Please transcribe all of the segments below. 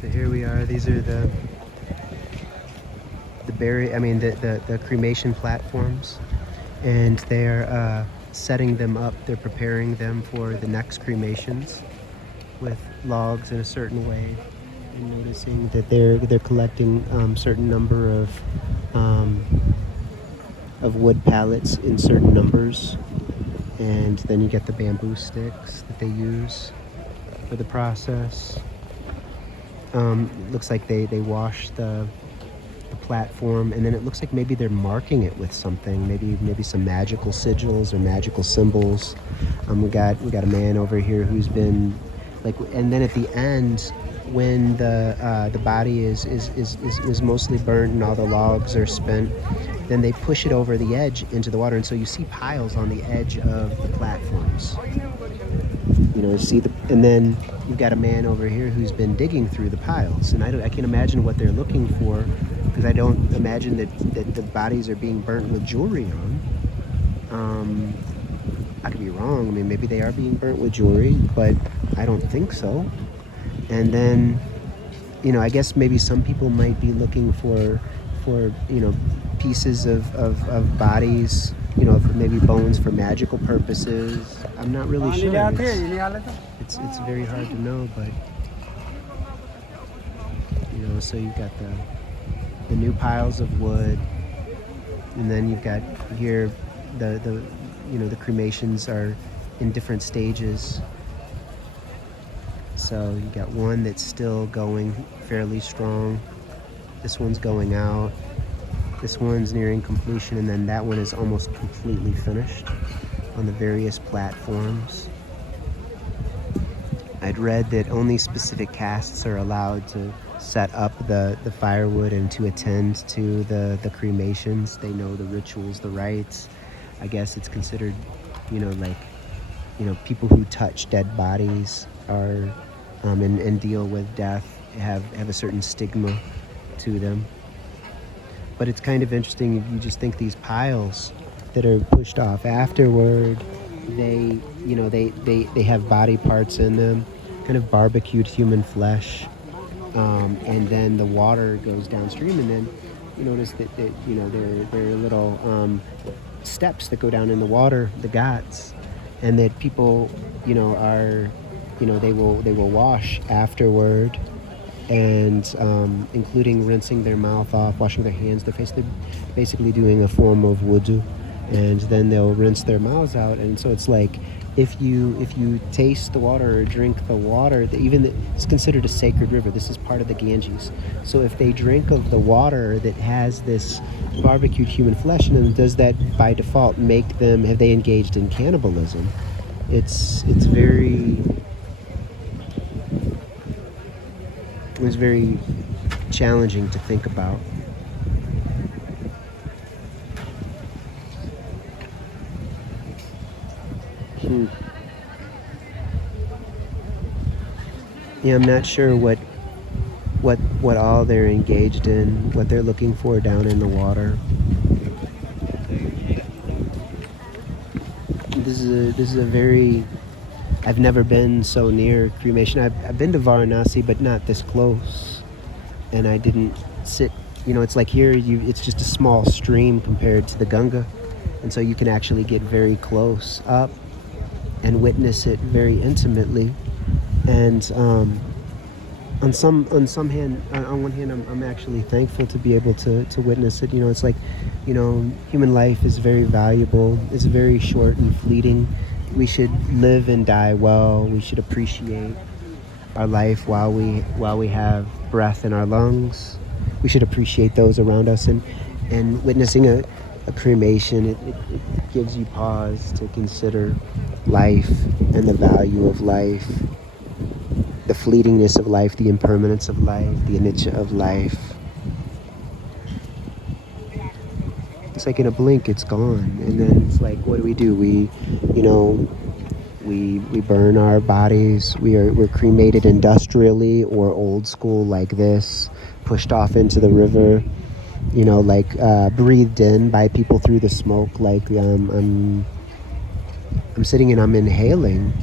So here we are. These are the the cremation platforms, and they're setting them up. They're preparing them for the next cremations with logs in a certain way, and noticing that they're collecting certain number of wood pallets in certain numbers, and then you get the bamboo sticks that they use for the process. Looks like they wash the platform, and then it looks like maybe they're marking it with something, maybe some magical sigils or magical symbols. We got a man over here who's been like, and then at the end, when the body is mostly burnt and all the logs are spent, then they push it over the edge into the water, and so you see piles on the edge of the platforms. And then you've got a man over here who's been digging through the piles, and I can't imagine what they're looking for, because I don't imagine that the bodies are being burnt with jewelry on. I could be wrong. I mean, maybe they are being burnt with jewelry, but I don't think so. And then, I guess maybe some people might be looking for pieces of bodies, maybe bones for magical purposes. I'm not really sure. It's very hard to know, but so you've got the new piles of wood, and then you've got here the cremations are in different stages. So you got one that's still going fairly strong. This one's going out. This one's nearing completion, and then that one is almost completely finished on the various platforms. I'd read that only specific castes are allowed to set up the firewood and to attend to the cremations. They know the rituals, the rites. I guess it's considered, people who touch dead bodies are and deal with death have a certain stigma to them. But it's kind of interesting if you just think these piles that are pushed off afterward, they have body parts in them, kind of barbecued human flesh, and then the water goes downstream, and then you notice that there are little steps that go down in the water, the ghats, and that people are they will wash afterward, and including rinsing their mouth off, washing their hands, their face. They're basically doing a form of wudu, and then they'll rinse their mouths out. And so it's like, if you taste the water or drink the water, it's considered a sacred river. This is part of the Ganges. So if they drink of the water that has this barbecued human flesh, and then does that by default make them, have they engaged in cannibalism? It's very challenging to think about. Yeah, I'm not sure what all they're engaged in, what they're looking for down in the water. This is a very, I've never been so near cremation. I've been to Varanasi, but not this close. And I didn't sit, it's like here, it's just a small stream compared to the Ganga. And so you can actually get very close up and witness it very intimately. And on one hand, I'm actually thankful to be able to witness it. It's like, human life is very valuable. It's very short and fleeting. We should live and die well. We should appreciate our life while we have breath in our lungs. We should appreciate those around us, and witnessing a cremation, it gives you pause to consider life and the value of life, the fleetingness of life, the impermanence of life, the anicca of life. It's like in a blink, it's gone. And then it's like, what do? We burn our bodies. We're cremated industrially or old school like this, pushed off into the river, breathed in by people through the smoke. Like I'm sitting and I'm inhaling,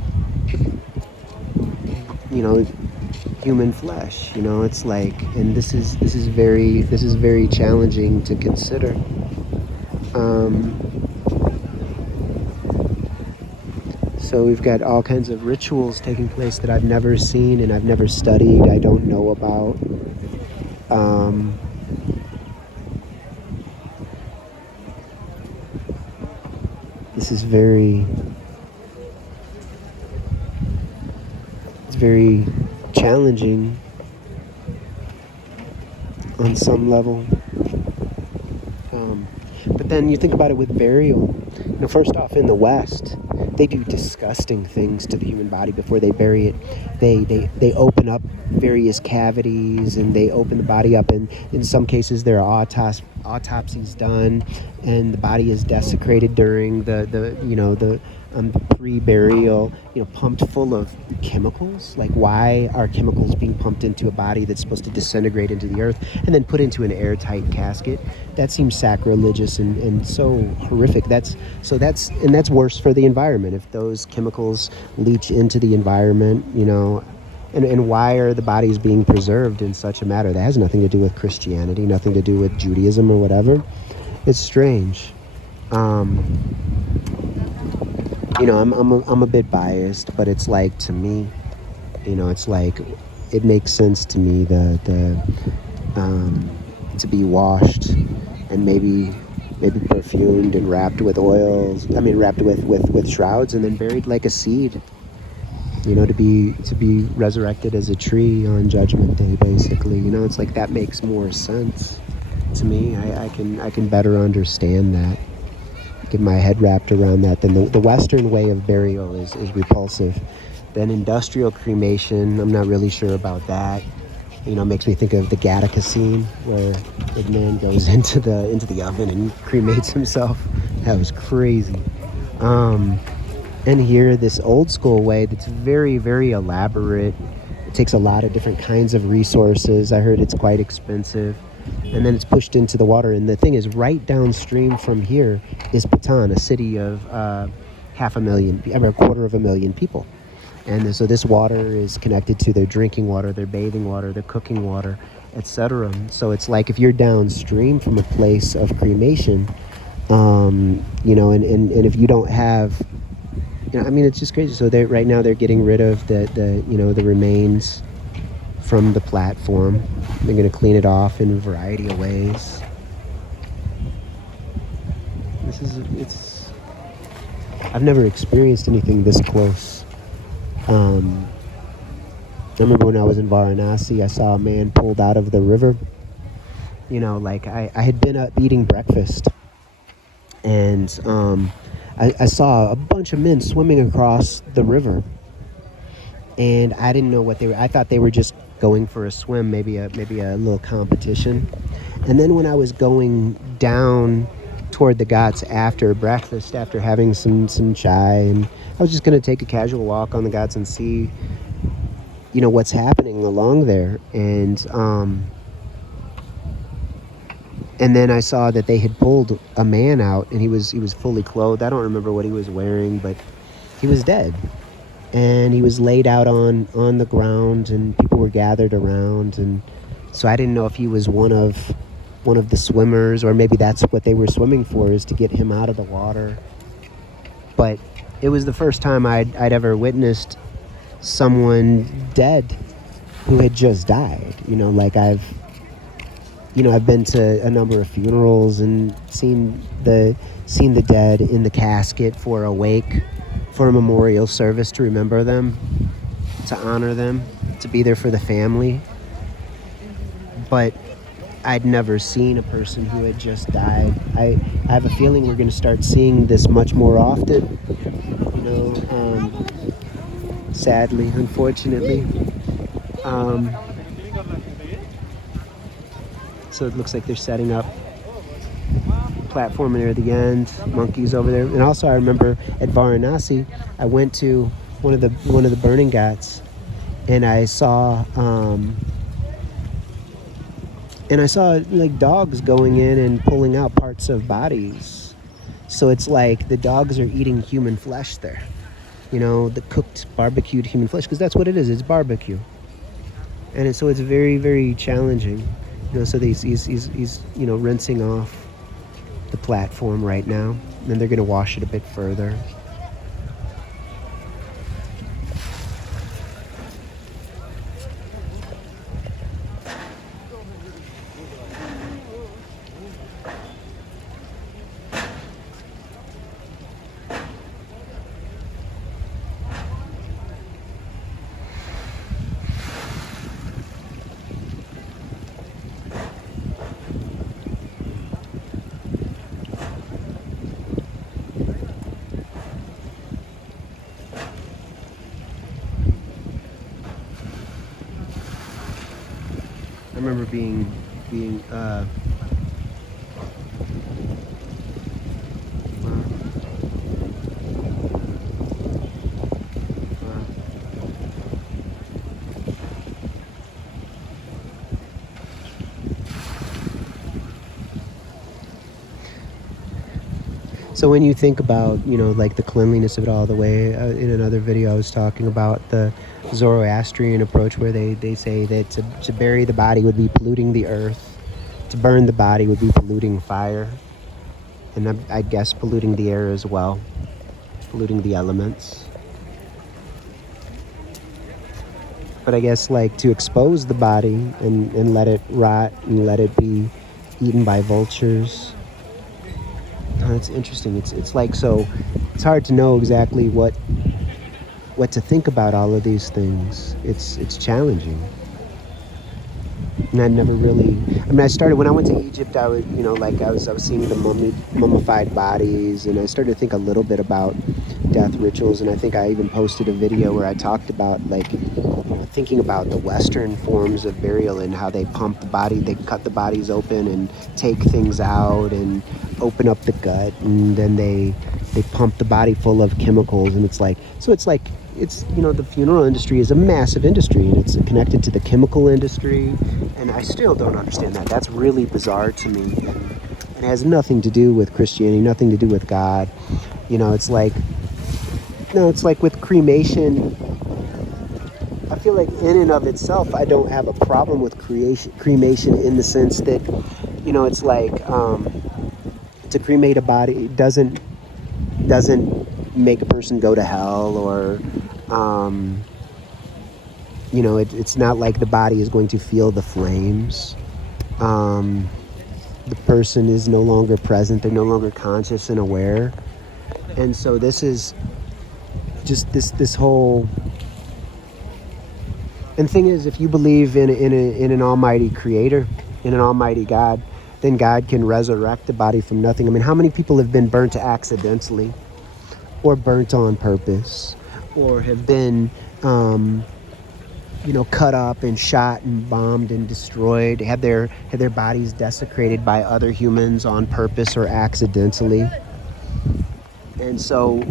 human flesh. It's like, and this is very challenging to consider. Um, so we've got all kinds of rituals taking place that I've never seen and I've never studied. I don't know about. Um, this is it's very challenging on some level. But then you think about it with burial. First off, in the West, they do disgusting things to the human body before they bury it. They open up various cavities and they open the body up, and in some cases there are autopsies done, and the body is desecrated during the pre-burial, pumped full of chemicals. Like, why are chemicals being pumped into a body that's supposed to disintegrate into the earth and then put into an airtight casket? That seems sacrilegious and so horrific. That's worse for the environment if those chemicals leach into the environment. And why are the bodies being preserved in such a manner? That has nothing to do with Christianity, nothing to do with Judaism or whatever. It's strange. I'm a bit biased, but it's like, to me, it's like, it makes sense to me to be washed and maybe perfumed and wrapped with oils. Wrapped with shrouds and then buried like a seed. To be resurrected as a tree on Judgment Day, basically. It's like, that makes more sense to me. I can better understand that. Get my head wrapped around that. Then the Western way of burial is repulsive. Then industrial cremation, I'm not really sure about that. Makes me think of the Gattaca scene where the man goes into the oven and cremates himself. That was crazy. And here, this old school way that's very, very elaborate. It takes a lot of different kinds of resources. I heard it's quite expensive. And then it's pushed into the water. And the thing is, right downstream from here is Patan, a city of 250,000 people. And so this water is connected to their drinking water, their bathing water, their cooking water, etc. So it's like, if you're downstream from a place of cremation, and if you don't have, it's just crazy. So right now they're getting rid of the remains from the platform. They're going to clean it off in a variety of ways. I've never experienced anything this close. I remember when I was in Varanasi, I saw a man pulled out of the river. I had been up eating breakfast, and I saw a bunch of men swimming across the river, and I didn't know what they were. I thought they were just going for a swim, maybe a little competition. And then when I was going down toward the ghats after breakfast, after having some chai, and I was just going to take a casual walk on the ghats and see, what's happening along there. And then I saw that they had pulled a man out, and he was fully clothed. I don't remember what he was wearing, but he was dead. And he was laid out on the ground, and people were gathered around. And so I didn't know if he was one of the swimmers, or maybe that's what they were swimming for, is to get him out of the water. But it was the first time I'd ever witnessed someone dead who had just died. I've been to a number of funerals and seen the dead in the casket for a wake, for a memorial service to remember them, to honor them, to be there for the family. But I'd never seen a person who had just died. I have a feeling we're going to start seeing this much more often, sadly, unfortunately. So it looks like they're setting up platform near the end, monkeys over there. And also, I remember at Varanasi, I went to one of the burning ghats, and I saw like dogs going in and pulling out parts of bodies. So it's like the dogs are eating human flesh there, the cooked, barbecued human flesh, because that's what it is. It's barbecue. And so it's very, very challenging. So he's rinsing off the platform right now, and then they're going to wash it a bit further. I remember being so when you think about, like the cleanliness of it all, the way in another video I was talking about the Zoroastrian approach, where they say that to bury the body would be polluting the earth, to burn the body would be polluting fire, and I guess polluting the air as well, polluting the elements. But I guess like to expose the body and let it rot and let it be eaten by vultures. It's interesting. It's like, so it's hard to know exactly what to think about all of these things. It's challenging. And I never really, I started when I went to Egypt. I would, I was seeing the mummified bodies, and I started to think a little bit about death rituals. And I think I even posted a video where I talked about like thinking about the Western forms of burial and how they pump the body, they cut the bodies open and take things out and open up the gut, and then they pump the body full of chemicals. And it's like the funeral industry is a massive industry, and it's connected to the chemical industry, and I still don't understand that. That's really bizarre to me, and it has nothing to do with Christianity, nothing to do with God. It's like with cremation. I feel like in and of itself, I don't have a problem with cremation in the sense that, it's like to cremate a body doesn't make a person go to hell, or it's not like the body is going to feel the flames. The person is no longer present, they're no longer conscious and aware. And so this is just this whole, and the thing is, if you believe in an almighty creator, in an almighty God, then God can resurrect the body from nothing. How many people have been burnt accidentally, or burnt on purpose, or have been cut up and shot and bombed and destroyed, had their bodies desecrated by other humans on purpose or accidentally, and so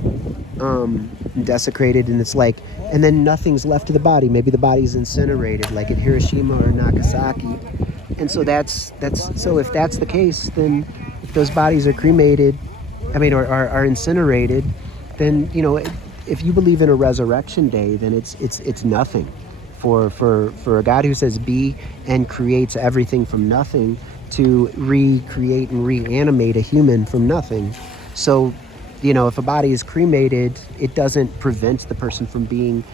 desecrated, and it's like, and then nothing's left of the body. Maybe the body's incinerated, like at Hiroshima or Nagasaki. And so that's so if that's the case, then if those bodies are cremated, or are incinerated, then if you believe in a resurrection day, then it's nothing. For a God who says be and creates everything from nothing, to recreate and reanimate a human from nothing. So if a body is cremated, it doesn't prevent the person from being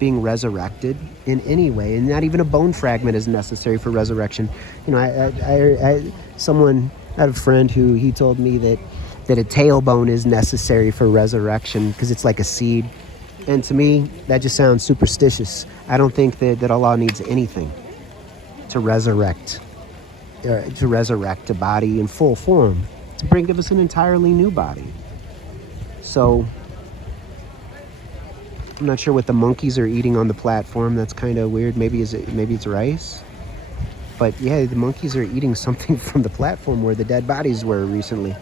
resurrected in any way, and not even a bone fragment is necessary for resurrection. I had a friend who he told me that a tailbone is necessary for resurrection because it's like a seed, and to me that just sounds superstitious. I don't think that Allah needs anything to resurrect a body in full form, to give us an entirely new body. So I'm not sure what the monkeys are eating on the platform. That's kind of weird. Maybe it's rice. But yeah, the monkeys are eating something from the platform where the dead bodies were recently.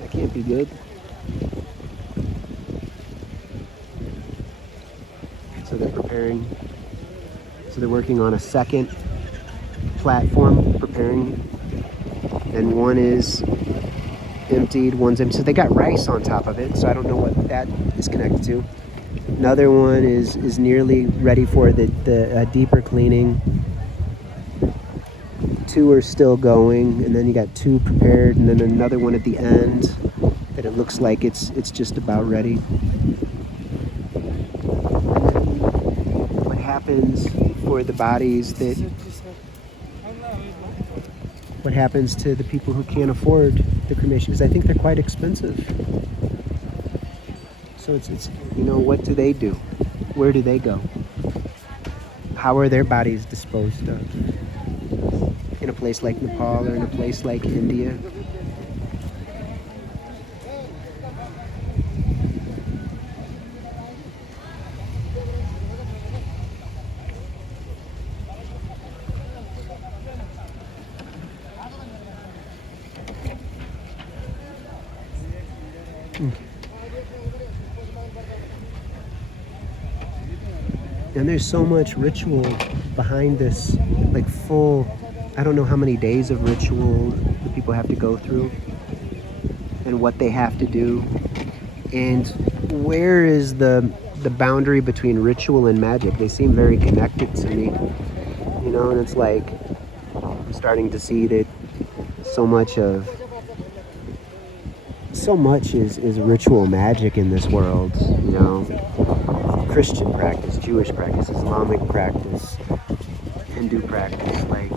That can't be good. So they're preparing. So they're working on a second platform, preparing, and one is emptied, one's empty. So they got rice on top of it, so I don't know what that is connected to. Another one is nearly ready for the deeper cleaning. 2 are still going, and then you got 2 prepared, and then another one at the end that it looks like it's just about ready. What happens for the bodies that what happens to the people who can't afford the cremation? Because I think they're quite expensive. So it's what do they do? Where do they go? How are their bodies disposed of? In a place like Nepal or in a place like India? And there's so much ritual behind this, like full, I don't know how many days of ritual the people have to go through and what they have to do. And where is the boundary between ritual and magic? They seem very connected to me, and it's like I'm starting to see that so much is ritual magic in this world, Christian practice, Jewish practice, Islamic practice, Hindu practice. Like,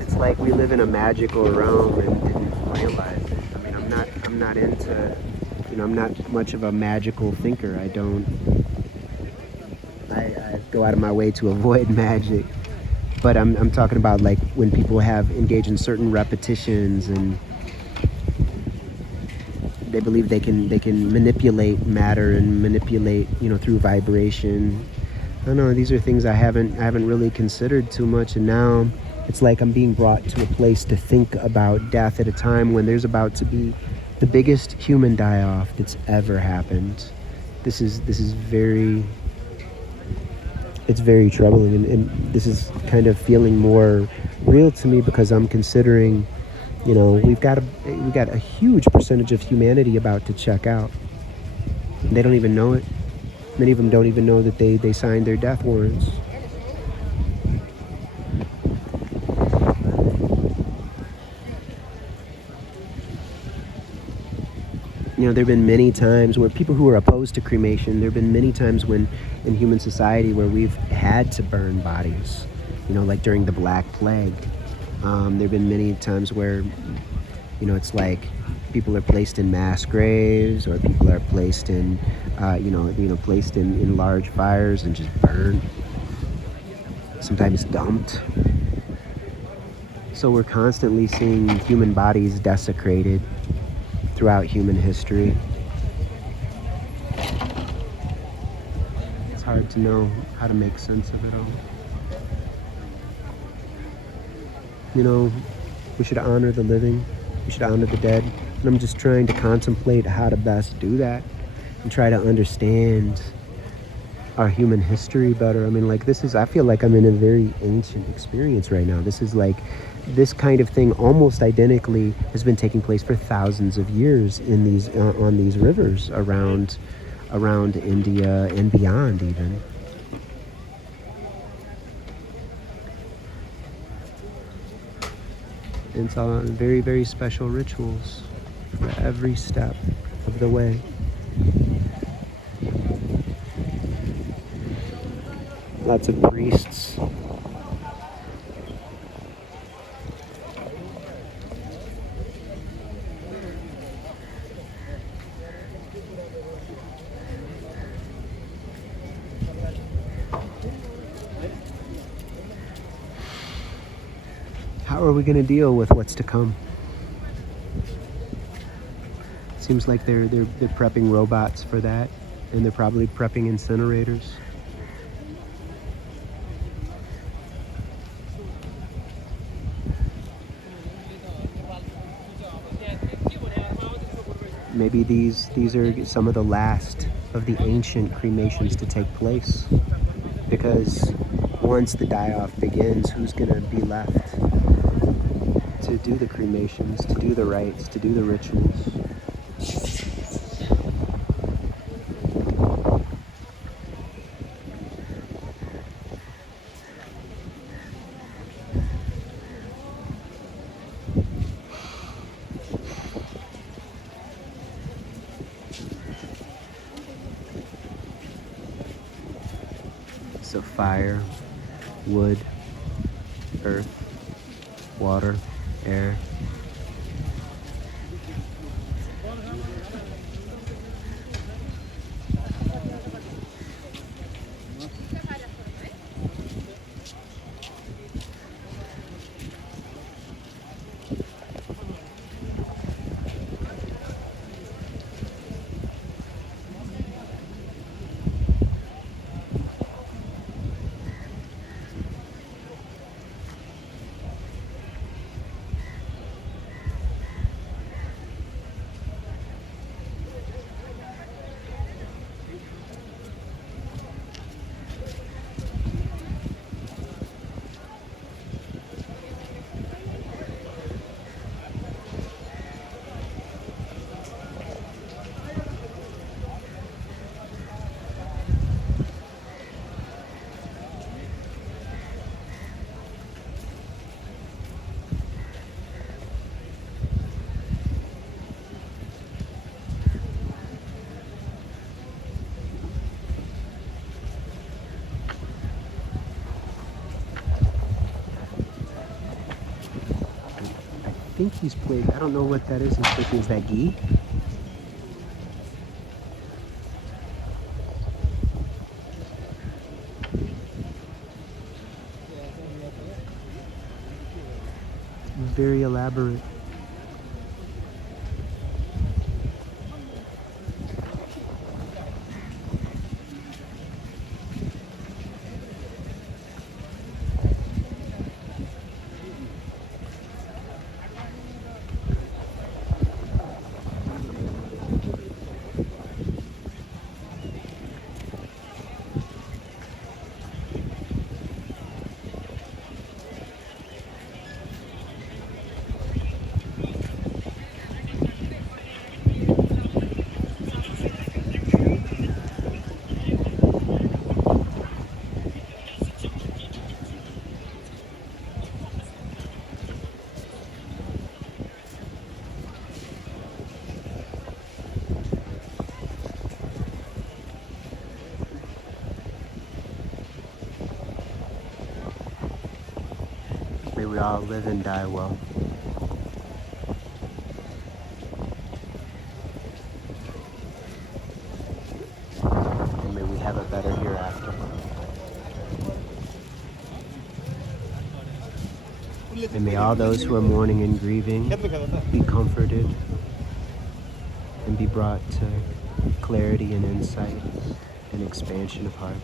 it's like we live in a magical realm and didn't realize it. I mean, I'm not into, I'm not much of a magical thinker. I go out of my way to avoid magic. But I'm talking about like when people have engaged in certain repetitions and they believe they can manipulate matter and manipulate, through vibration. I don't know, these are things I haven't really considered too much, and now it's like I'm being brought to a place to think about death at a time when there's about to be the biggest human die-off that's ever happened. This is very troubling, and this is kind of feeling more real to me because I'm considering, we've got a huge percentage of humanity about to check out. They don't even know it. Many of them don't even know that they signed their death warrants. There have been many times where people who are opposed to cremation, there have been many times when in human society where we've had to burn bodies, like during the Black Plague. There have been many times where, it's like people are placed in mass graves, or people are placed in, placed in large fires and just burned, sometimes dumped. So we're constantly seeing human bodies desecrated throughout human history. It's hard to know how to make sense of it all. We should honor the living, we should honor the dead, and I'm just trying to contemplate how to best do that and try to understand our human history better. I mean, like, I feel like I'm in a very ancient experience right now. This is like, this kind of thing almost identically has been taking place for thousands of years in these on these rivers around India and beyond even. And it's all very, very special rituals for every step of the way. Lots of priests. How are we going to deal with what's to come? Seems like they're prepping robots for that, and they're probably prepping incinerators. Maybe these are some of the last of the ancient cremations to take place, because once the die-off begins, who's going to be left to do the cremations, to do the rites, to do the rituals? So fire, wood, earth, water, air. I think he's played, I don't know what that is. He's thinking, is that ghee? Very elaborate. May we all live and die well. And may we have a better hereafter. And may all those who are mourning and grieving be comforted and be brought to clarity and insight and expansion of heart.